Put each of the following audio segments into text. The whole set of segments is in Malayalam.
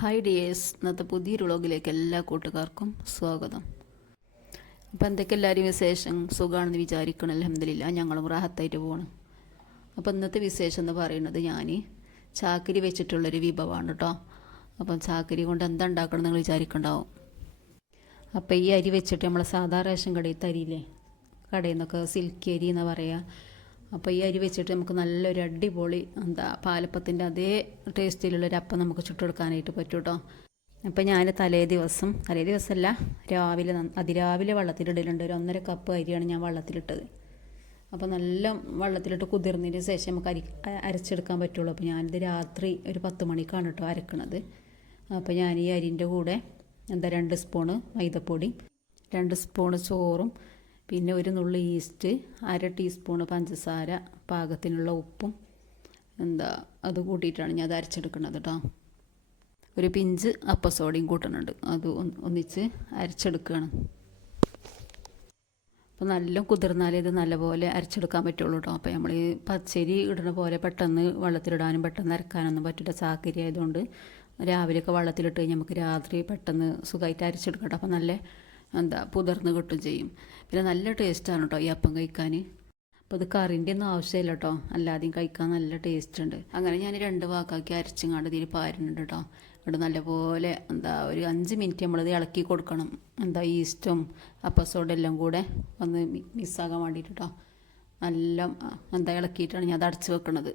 ഹായ് ഡിയേഴ്സ്, ഇന്നത്തെ പുതിയൊരു വ്ളോഗിലേക്ക് എല്ലാ കൂട്ടുകാർക്കും സ്വാഗതം. അപ്പോൾ എന്തൊക്കെ എല്ലാവരും വിശേഷം? സുഖമാണെന്ന് വിചാരിക്കണം. അൽഹംദുലില്ലാ, ഞങ്ങളും റാഹത്തായിട്ട് പോകണം. അപ്പോൾ ഇന്നത്തെ വിശേഷം എന്ന് പറയുന്നത് ഞാൻ ചാക്കരി വെച്ചിട്ടുള്ളൊരു വിഭവമാണ് കേട്ടോ. അപ്പം ചാക്കരി കൊണ്ട് എന്താ ഉണ്ടാക്കണം എന്ന് നിങ്ങൾ വിചാരിക്കണ്ടാവും. അപ്പോൾ ഈ അരി വെച്ചിട്ട് നമ്മൾ സാധാ റേഷൻ കടയിൽ അരിയില്ലേ, കടയിൽ നിന്നൊക്കെ സിൽക്കി അരി എന്നാണ് പറയുക. അപ്പോൾ ഈ അരി വെച്ചിട്ട് നമുക്ക് നല്ലൊരു അടിപൊളി പാലപ്പത്തിൻ്റെ അതേ ടേസ്റ്റിലുള്ളൊരു അപ്പം നമുക്ക് ചുട്ടെടുക്കാനായിട്ട് പറ്റും കേട്ടോ. അപ്പോൾ ഞാൻ തലേ ദിവസമല്ല, അതിരാവിലെ വെള്ളത്തിലിടലുണ്ട്. ഒരു 1.5 കപ്പ് അരിയാണ് ഞാൻ വെള്ളത്തിലിട്ടത്. അപ്പോൾ നല്ല വെള്ളത്തിലിട്ട് കുതിർന്നതിന് ശേഷം നമുക്ക് അരച്ചെടുക്കാൻ പറ്റുള്ളൂ. അപ്പോൾ ഞാനിത് രാത്രി ഒരു 10 മണിക്കാണ് കേട്ടോ അരക്കണത്. അപ്പോൾ ഞാൻ ഈ അരിൻ്റെ കൂടെ 2 സ്പൂണ് മൈദപ്പൊടി, 2 സ്പൂണ് ചോറും, പിന്നെ ഒരു നുള്ളി ഈസ്റ്റ്, 1/2 ടീസ്പൂണ് പഞ്ചസാര, പാകത്തിനുള്ള ഉപ്പും അത് കൂട്ടിയിട്ടാണ് ഞാൻ അത് അരച്ചെടുക്കുന്നത് കേട്ടോ. ഒരു പിഞ്ച് അപ്പസോഡയും കൂട്ടുന്നുണ്ട്. അത് ഒന്നിച്ച് അരച്ചെടുക്കുകയാണ്. അപ്പോൾ നല്ല കുതിർന്നാലേ ഇത് നല്ലപോലെ അരച്ചെടുക്കാൻ പറ്റുള്ളൂ കേട്ടോ. അപ്പോൾ നമ്മൾ ഈ പച്ചരി ഇടുന്ന പോലെ പെട്ടെന്ന് വെള്ളത്തിലിടാനും പെട്ടെന്ന് അരക്കാനൊന്നും പറ്റില്ല. ചാക്കരി ആയതുകൊണ്ട് രാവിലെയൊക്കെ വെള്ളത്തിലിട്ട് കഴിഞ്ഞാൽ നമുക്ക് രാത്രി പെട്ടെന്ന് സുഖമായിട്ട് അരച്ചെടുക്കാം കേട്ടോ. അപ്പോൾ നല്ല പുതിർന്ന് കിട്ടും ചെയ്യും. പിന്നെ നല്ല ടേസ്റ്റാണ് കേട്ടോ ഈ അപ്പം കഴിക്കാൻ. അപ്പോൾ ഇത് കറിൻ്റെ ഒന്നും ആവശ്യമില്ല കേട്ടോ, അല്ലാതെയും കഴിക്കാൻ നല്ല ടേസ്റ്റ് ഉണ്ട്. അങ്ങനെ ഞാൻ 2 വാക്കാക്കി അരച്ചിങ്ങാണ്ട് ഇതിൽ പാരുന്നുണ്ട് കേട്ടോ. ഇവിടെ നല്ലപോലെ ഒരു 5 മിനിറ്റ് നമ്മളിത് ഇളക്കി കൊടുക്കണം. ഈസ്റ്റും അപ്പസോഡും എല്ലാം കൂടെ ഒന്ന് മിക്സാകാൻ വേണ്ടിയിട്ട് കേട്ടോ. നല്ല ഇളക്കിയിട്ടാണ് ഞാൻ അത് അടച്ച് വെക്കണത്.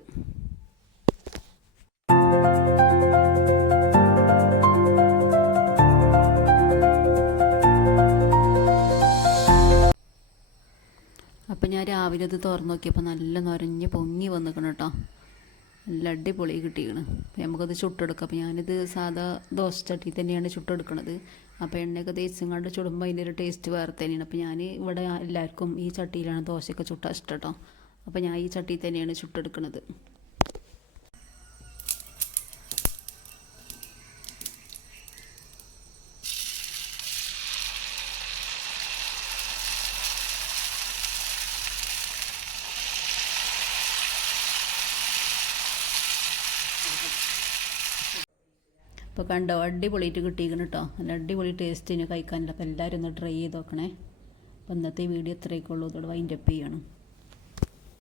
അപ്പം ഞാൻ രാവിലെ ഇത് തുറന്ന് നോക്കിയപ്പോൾ നല്ല നൊരഞ്ഞ് പൊങ്ങി വന്നിക്കണം കേട്ടോ. നല്ല അടിപൊളി കിട്ടിയാണ്. അപ്പോൾ നമുക്കത് ചുട്ടെടുക്കാം. അപ്പോൾ ഞാനിത് സാധാ ദോശച്ചട്ടി തന്നെയാണ് ചുട്ടെടുക്കണത്. അപ്പോൾ എണ്ണയൊക്കെ തേച്ചങ്ങാണ്ട് ചുടുമ്പോൾ അതിൻ്റെ ഒരു ടേസ്റ്റ് വേറെ തന്നെയാണ്. അപ്പോൾ ഞാൻ ഇവിടെ എല്ലാവർക്കും ഈ ചട്ടിയിലാണ് ദോശയൊക്കെ ചുട്ടാൽ ഇഷ്ടം കേട്ടോ. അപ്പോൾ ഞാൻ ഈ ചട്ടിയിൽ തന്നെയാണ് ചുട്ടെടുക്കണത്. അപ്പോൾ കണ്ടോ, അടിപൊളിയായിട്ട് കിട്ടിയിരിക്കണം കേട്ടോ. നല്ല അടിപൊളി ടേസ്റ്റിന് കഴിക്കാനില്ല. അപ്പോൾ എല്ലാവരും ഒന്ന് ട്രൈ ചെയ്ത് നോക്കണേ. അപ്പോൾ ഇന്നത്തെ വീഡിയോ ഇത്രയൊക്കെ ഉള്ളൂ. ഇതോടെ വൈൻഡപ്പ് ചെയ്യണം.